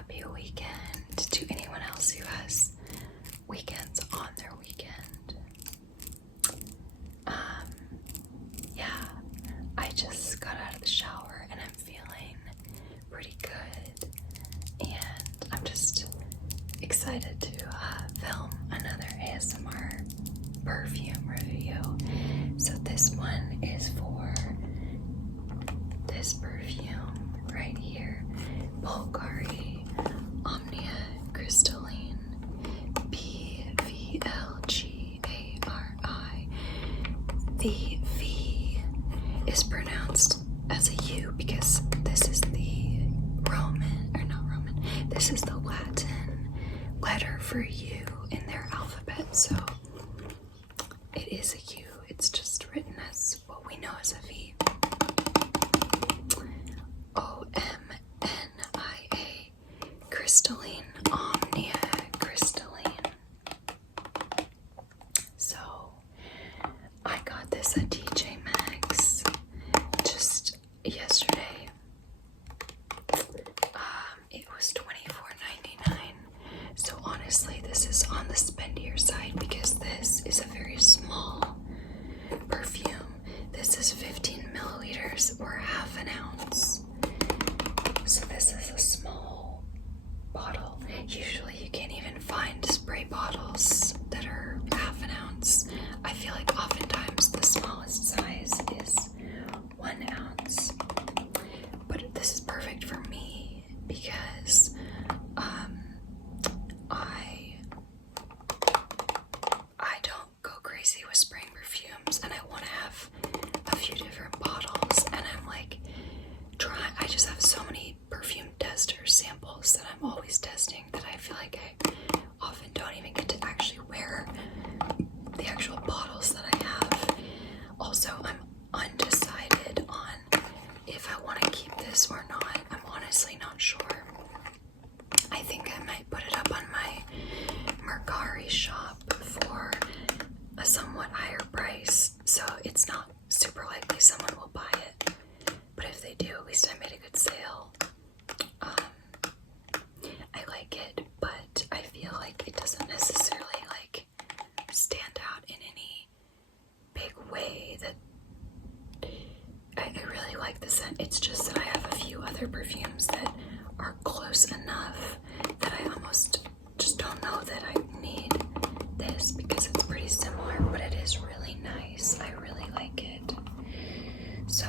happy weekend to anyone else who has weekends on their weekend. Yeah, I just got out of the shower and I'm feeling pretty good, and I'm just excited to film another ASMR perfume review. So this one is for this perfume right here, Bvlgari Omnia Crystalline, Bvlgari. The V is pronounced as a U because this is the this is the Latin letter for U in their alphabet, so it is a U. It's just written as what we know as a V. OMNIA Crystalline, Omnia Crystalline. So I got this at TJ Maxx just yesterday. It was $24.99. So honestly, this is on the spendier side because this is a very small perfume. This is 15 milliliters or half an ounce. So this is a small bottle. Usually you can't even find spray bottles that are half an ounce. I feel like oftentimes the smallest size is 1 ounce. But this is perfect for me because I don't go crazy with spraying perfumes, and I want to have a few different bottles, and I'm like I just have so many perfume tester samples that I'm always testing that I feel like I often don't even get to actually wear the actual bottles that I have. Also, I'm undecided on if I want to keep this or not. I'm honestly not sure. I think I might put it up on my Mercari shop for a somewhat higher price, so it's not super likely someone will buy it. But if they do, at least I made a good sale. I like it, but I feel like it doesn't necessarily like stand out in any big way. That I really like the scent. It's just that I have a few other perfumes that are close enough that I almost just don't know that I need this because it's pretty similar, but it is really nice. I really like it. So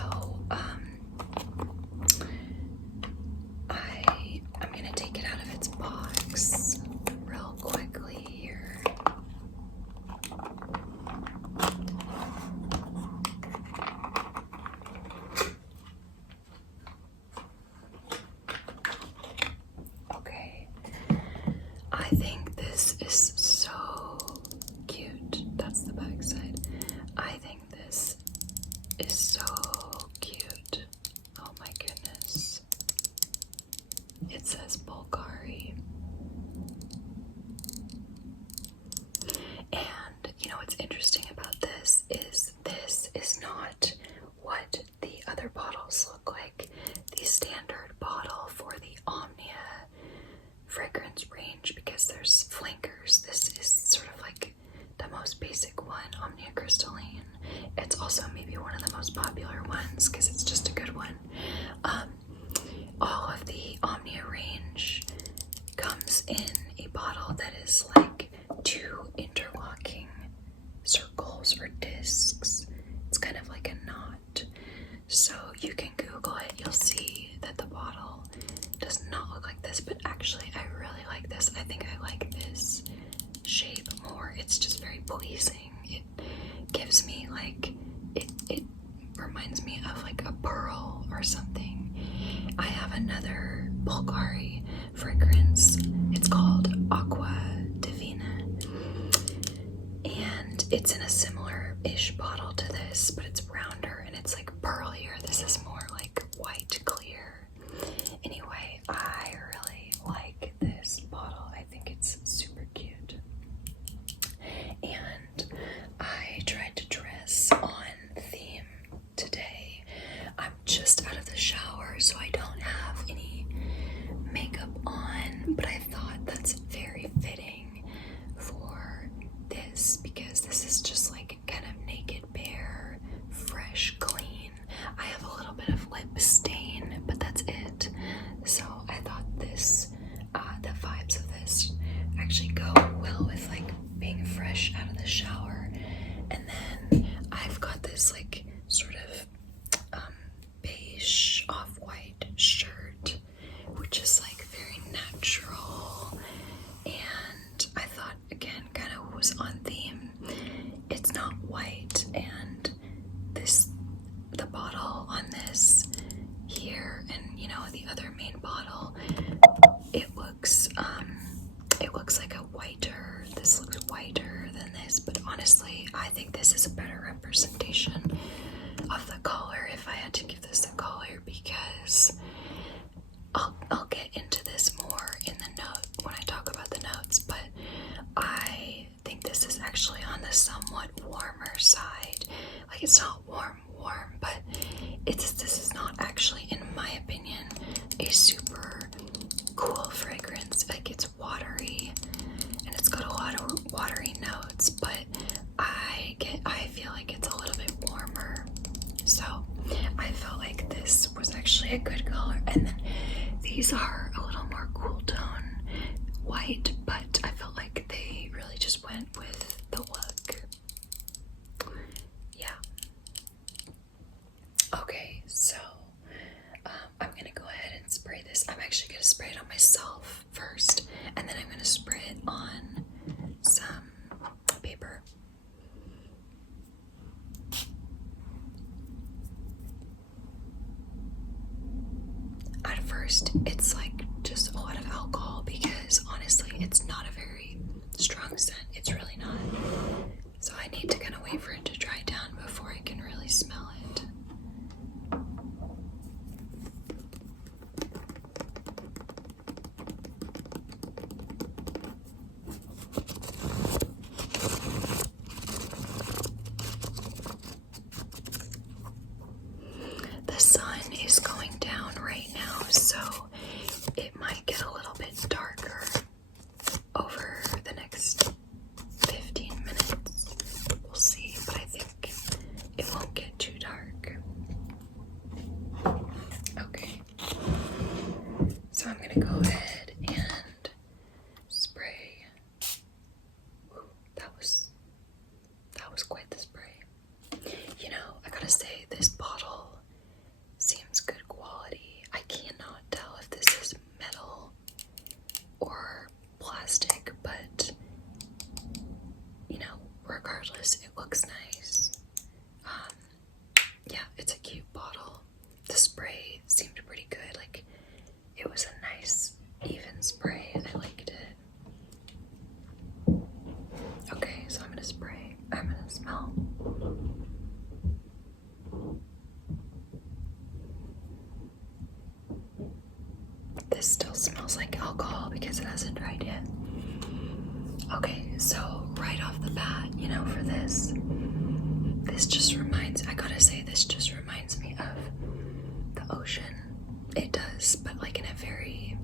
I'm gonna take it out of its box real quickly here. Okay, I think this is so cute. That's the back side. I think this is so cute. Oh my goodness. It says Bvlgari. And you know what's interesting about this is not what the other bottles look like. The standard bottle for the Omnia fragrance range, because there's flankers. This is sort of like the most basic one, Omnia Crystalline. It's also maybe one of the most popular ones because it's just a good one. All of the Omnia range comes in a bottle that is like 2 interlocking circles or discs. It's kind of like a knot. So you can Google it, you'll see that the bottle does not look like this, but actually I really like this. I think I like this shape more. It's just very pleasing. It gives me like, it reminds me of like a pearl or something. I have another Bvlgari fragrance. It's called Aqua Divina, and it's in a similar-ish bottle to this, but it's rounder and it's like pearlier. This is more like white clear. Anyway, I really like this bottle. I think it's super cute. And I tried to dress on theme today. I'm just out of the shower, so I don't have any makeup on. but I thought that's very fitting for this because this is just like kind of naked, bare, fresh, clean. I have a little bit of lip stain, but that's it. So I thought this, the vibes of this actually go well with like being fresh out of the shower. And then I've got this like sort of beige off-white shirt, which is like very natural, and I thought again kind of was on theme. It's not white, and the bottle on this here and you know the other main bottle, it looks like a whiter, this looks whiter than this, but honestly I think this is a better representation of the color if I had to give this a color, because I'll get into this more in the note when I talk about the notes, but I think this is actually on the somewhat warmer side. Like it's not warm, but this is not actually, in my opinion, a super cool fragrance. Like it's watery and it's got a lot of watery notes, but I feel like it's a little bit warmer. So I felt like this was actually a good color. And then these are a little more cool tone white, but I felt like they really just went with the look. Yeah. Okay, so I'm gonna go ahead and spray this. I'm actually gonna spray it on myself first, and then I'm gonna spray it on some paper. At first, it's like just a lot of alcohol because honestly, it's not a very strong scent. It's really not. So I need to kind of wait for it to dry down before I can really smell it. The sun is going down right now, so it might get a little bit darker over the next 15 minutes. We'll see, but I think it won't get too dark. Okay, so I'm gonna go ahead and spray. Ooh, that was quite the spray. You know, I gotta say, this bottle seems good quality. I cannot tell if this is metal or plastic, but you know, regardless, it looks nice. Yeah, it's a cute bottle. The spray seemed pretty good. Like, it was a nice, even spray, and I liked it. Okay, so I'm gonna spray. I'm gonna smell. This still smells like alcohol because it hasn't dried yet. Okay, so right off the bat, you know, for this just reminds, I gotta say, this just reminds me of the ocean. It does, but like in a very,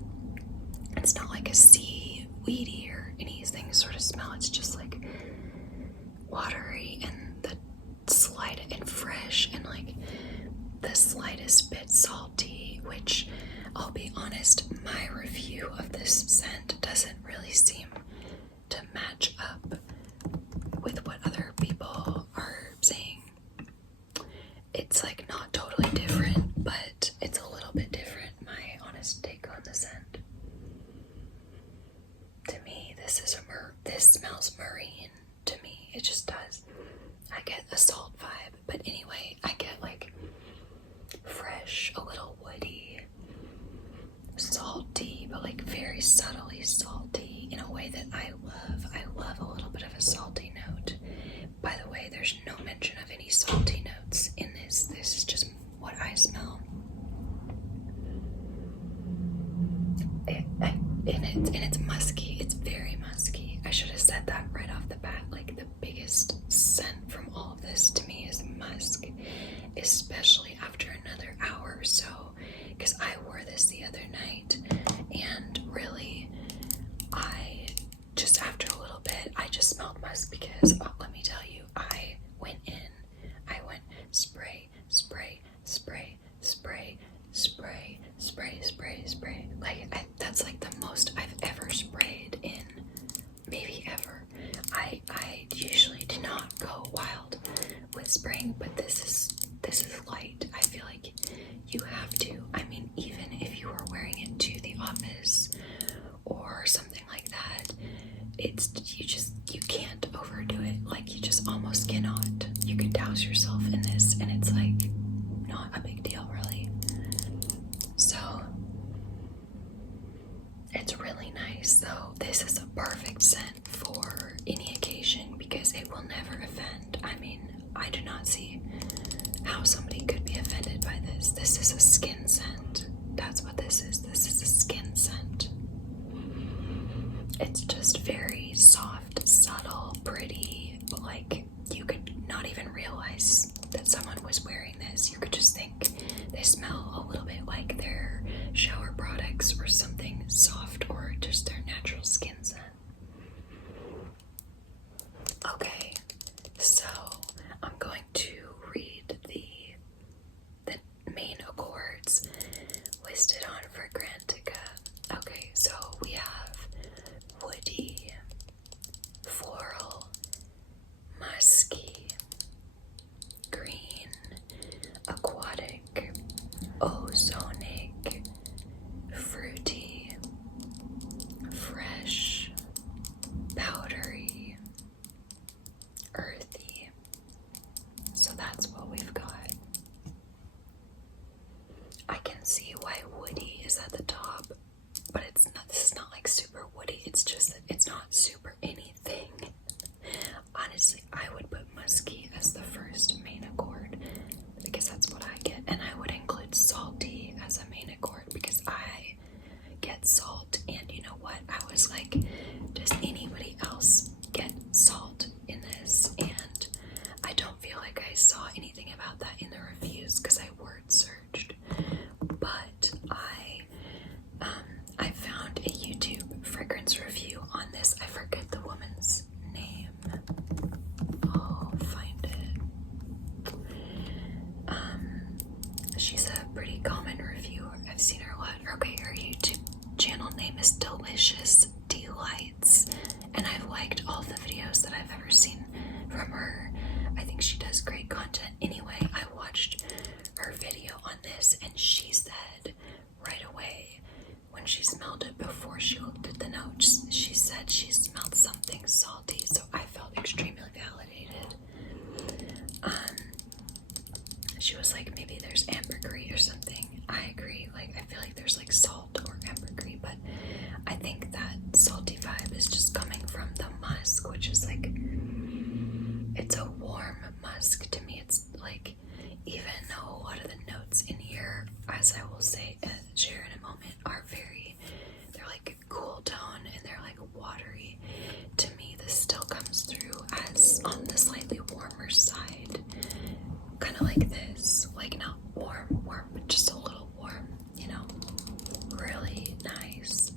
it's not like a sea weedy or anything sort of smell. It's just like watery and the slight and fresh and like the slightest bit salty, which I'll be honest, my review of this scent doesn't really seem to match up with what other people are saying. It's like not totally different, but it's a little bit different, my honest take on the scent. To me, this smells marine. To me, it just does. I get a salt vibe, but anyway, I get like fresh, a little woody, salty, but like very subtly salty in a way that I love. I love a little bit of a salty note. By the way, there's no mention of any salty notes in this. This is just what I smell. And it's musky. It's very musky. I should have said that right off the bat. Like, the biggest scent from all of this to me is musk, especially after another hour or so, because I wore this the other night and really so this is a perfect scent for any occasion because it will never offend. I mean, I do not see how somebody could be offended by this. This is a skin scent. That's what this is. This is a skin scent. It's just very soft, subtle, pretty, but like you could not even realize that someone was wearing this. You could just think they smell a little bit like their shower products or something soft or just their natural skin scent. Okay, so I'm going to read the main accords listed on Fragrantica. Okay, so we have woody, floral, musky, green, aquatic, ozonic, fruity, fresh, powdery, earthy. So that's what we've got. I can see why woody is at the top, but it's not, this is not like super woody. It's just that it's not super anything. Honestly, I would put musky as the first main accord because that's what I get, and I would include salty as a main accord because I get salt. And you know what, I was like, does anybody else get salt in this? And I don't feel like I saw anything about that in the reviews because I word searched, but I found a YouTube fragrance review on this. I forget the woman's name. I'll find it. She's a pretty common reviewer. I've seen her a lot. Okay, her YouTube channel name is Delicious Delights, and I've liked all the videos that I've ever seen from her. I think she does great content. Anyway, I watched her video on this, and she said right away when she smelled it before she looked at the notes, she said she smelled something salty, so I felt extremely validated. She was like, maybe there's ambergris or something. I agree. Like, I feel like there's like salt or ambergris, but I think that salty vibe is just coming from the musk, which is like, it's a warm musk to me. It's like, even though a lot of the notes in here, as I will say, share in a moment, are they're like cool tone and they're like watery. To me, this still comes through as on the slightly warmer side. Kind of like this, like not warm, but just a little warm, you know, really nice.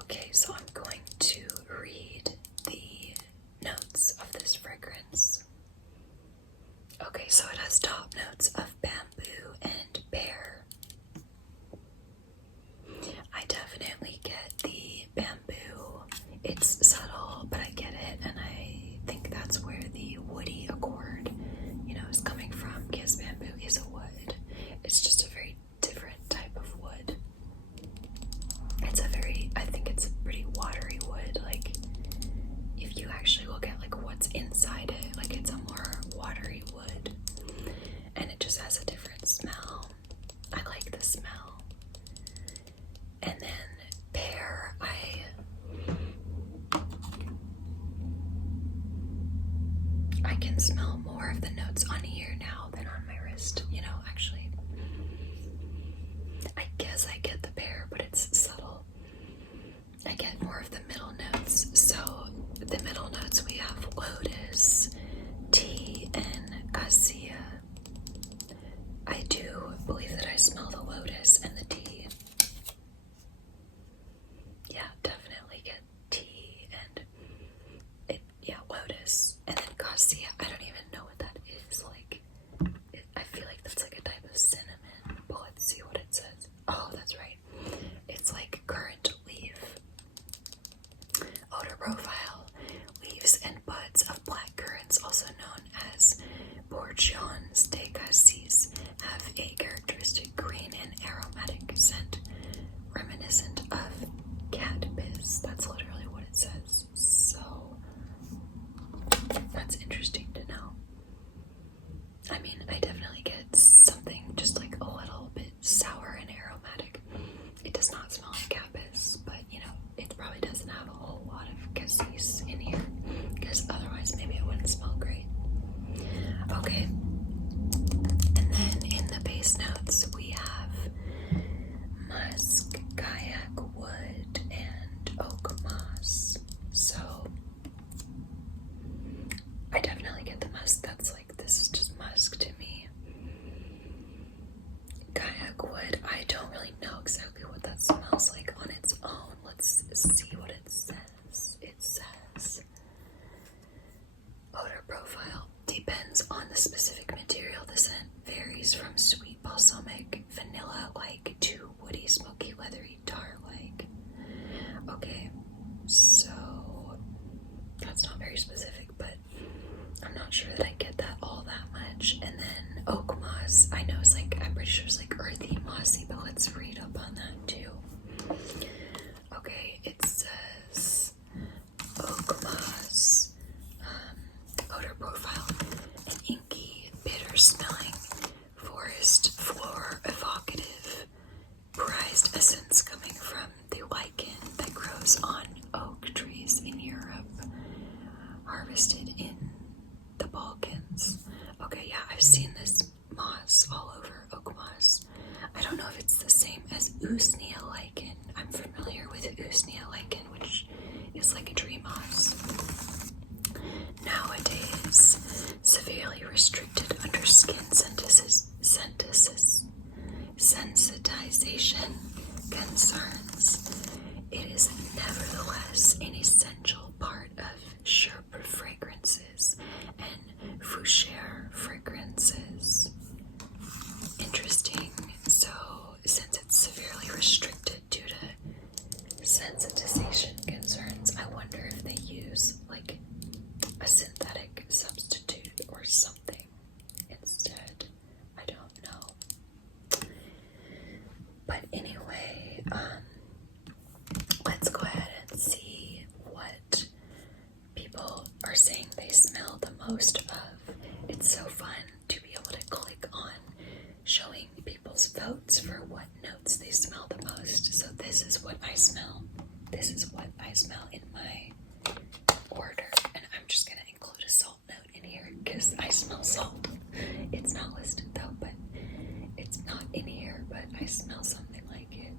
Okay, so I'm going to read the notes of this fragrance. Okay, so it has top notes of bamboo and pear. I definitely get the bamboo. It's subtle, but I get it, and I think that's where the woody accord, you know, is coming from, because bamboo is a wood. It's just a very different type of wood. I think it's a pretty watery wood. Like, if you actually look at like what's inside it, like it's a more watery wood, and it just has a different smell. I like the smell. And then pear, I can smell more of the notes on here now than on my wrist, you know, actually. I guess I get the pear, but it's subtle. I get more of the middle notes. So the middle notes, we have lotus, tea, and cassia. I do believe that I smell the lotus and the tea. Yeah, definitely get tea and lotus. And then cassia, I don't even know what that is. Like, sensitization concerns. I wonder if they use like a synthetic substitute or something instead. I don't know. But anyway, let's go ahead and see what people are saying they smell the most of. It's so fun to be able to click on showing people's votes for what notes they smell the most. So this is what I smell. This is what I smell in my order. And I'm just going to include a salt note in here because I smell salt. It's not listed though, but it's not in here, but I smell something like it.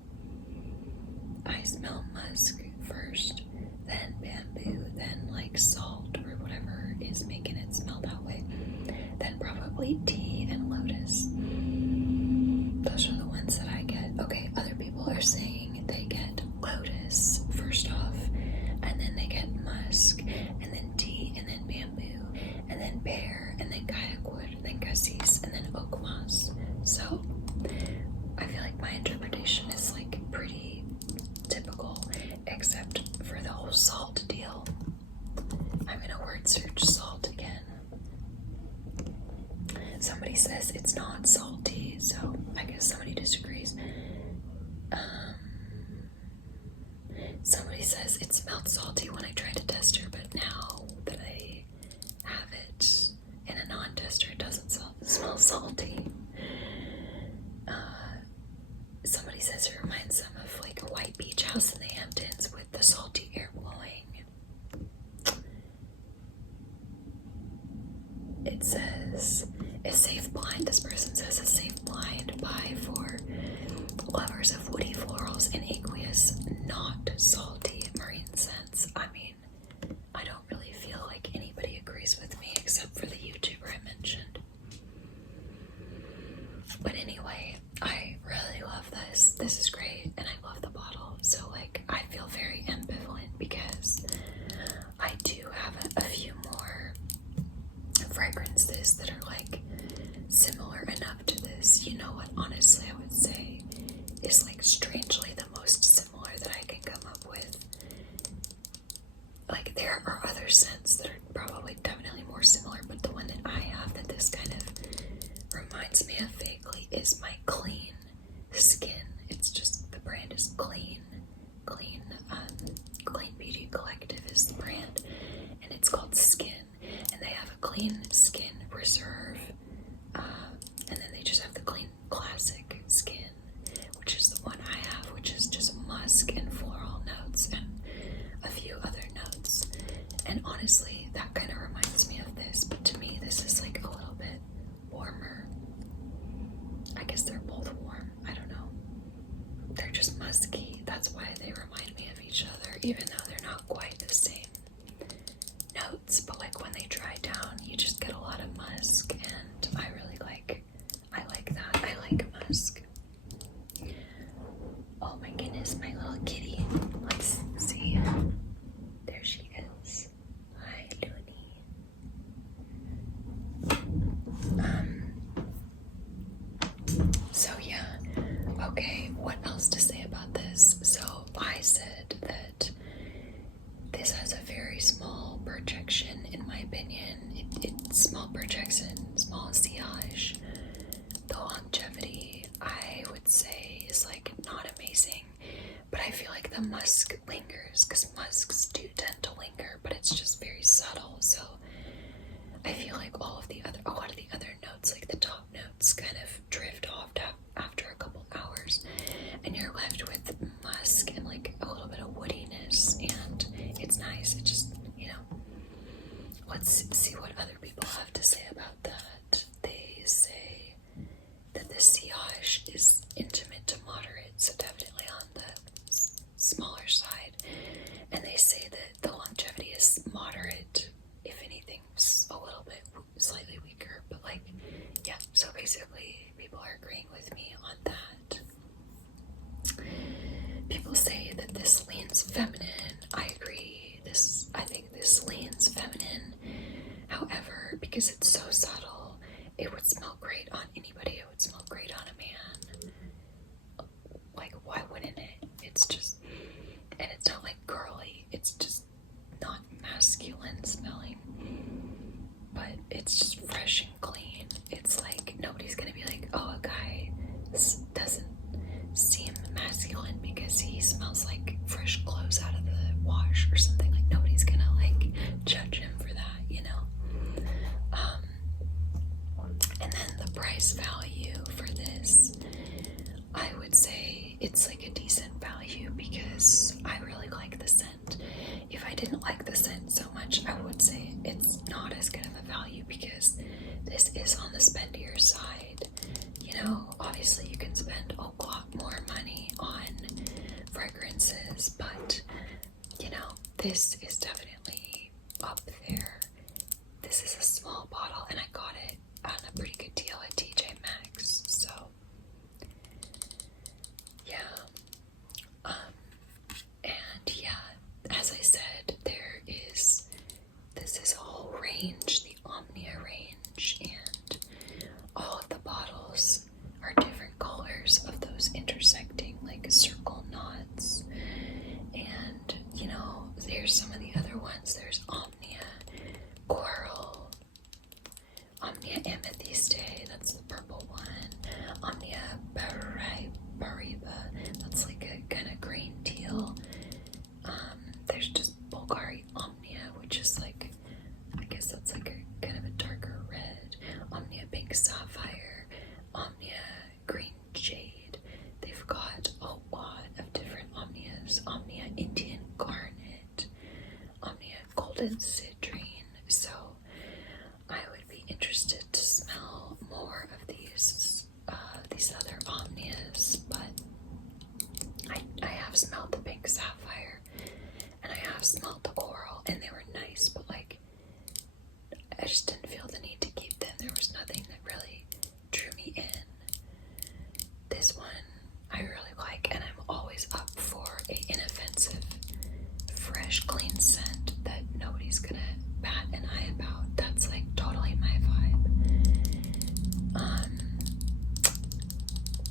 I smell musk first, then bamboo, then like salt or whatever is making it smell that way. Then probably tea and lotus. Those are the ones that I get. Okay, other people are saying they get lotus first off, and then they get musk, and then tea, and then bamboo, and then pear, and then kayak wood, and then cassis, and then oak moss. So I feel like my interpretation is like pretty typical, except for the whole salt deal. I'm gonna word search salt again. Somebody says it's not salty, so I guess somebody disagrees. Somebody says it smelled salty when I tried to test her, but now that I have it in a non-tester, it doesn't smell salty. Somebody says it reminds them of like a white beach house in the Hamptons with the salty air blowing. It says a safe blind. This person says a safe blind buy for lovers of woody florals and aqueous, not salty marine scents. I mean, I don't really feel like anybody agrees with me except for the YouTuber I mentioned. But anyway, I really love this. This is great, and I love the bottle. So like, I feel very ambivalent because I do have a few more fragrances that are like similar enough to this. You know what, honestly, I would say is like strangely the most similar that I can come up with. Like, there are other scents that are probably definitely more similar, but the one that I have that this kind of reminds me of vaguely is my Clean Skin. It's just, the brand is Clean Beauty Collective is the brand, and it's called Skin, and they have a Clean Skin Reserve, and then they just have the Clean Classic Skin, which is the one I have, which is just musk and floral notes and a few other notes. And honestly, that kind of reminds me of this, but to me this is like a little bit warmer. I guess they're both warm. I don't know. They're just musky. That's why they remind me of each other, even though they're not quite the same notes. But like when they dry down, you just get a lot of musk, and I like that. I like musk. Oh my goodness, my little kitty. Let's see. There she is. Hi, Looney. So yeah. Okay, what else to say about this? So I said that this has a very small projection, in my opinion. It's small projection, small sillage. The longevity, I would say, is like not amazing, but I feel like the musk lingers, because musks do tend to linger, but it's just very subtle. So I feel like a lot of the other notes, like the top notes, kind of drift off after a couple hours, and you're left with musk and like a little bit of woodiness, and it's nice. It just, let's see what other people have to say about that. They say that the sillage is intimate to moderate, so definitely on the smaller side, and they say that the longevity is moderate, if anything, a little bit slightly weaker, but like, yeah, so basically people are agreeing with me on that. People say this is definitely up there. This is a small bottle, and I got it on a pretty good deal at TJ Maxx. So, yeah. And yeah, as I said, this is a whole range, the Omnia range, and all of the bottles are different colors of those intersecting, like circle knots. And, you know, there's some of the other ones. There's Omnia Coral, Omnia Amethyste, that's the purple one, Omnia Bariba, that's like a kind of green teal. There's just Bvlgari Omnia, which is like, I guess that's like a kind of a darker red, Omnia Pink Sapphire, Omnia Green Jade. They've got a lot of different Omnias. Omnia Indian Garnet, Omnia Golden Citrine. So I would be interested to smell more of these other Omnias, but I have smelled the Pink Sapphire and I have smelled the Coral, and they were nice, but like I just didn't feel the need to keep them. There was nothing that really drew me in. This one I really like, and I'm always up for an inoffensive, fresh, clean scent that nobody's gonna bat an eye about. That's like totally my vibe.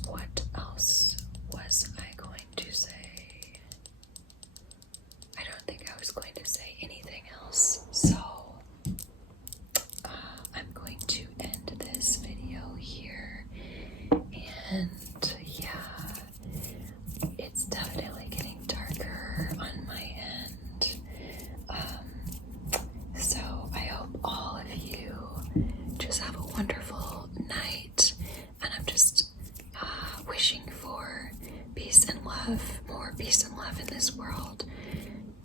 What else was I going to say? I don't think I was going to say anything else, so I'm going to end this video here. And yeah, it's definitely getting darker on my end. So I hope all of you just have a wonderful night, and I'm just wishing for peace and love, more peace and love in this world.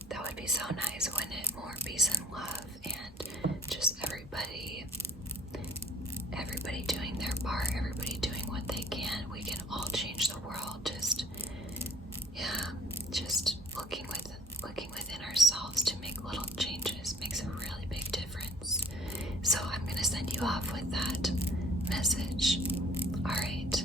That would be so nice, wouldn't it? More peace and love, and just everybody doing their part, everybody doing what they can. We can all change the world. Just looking within ourselves to make little changes makes a really big difference. So I'm gonna send you off with that message. All right.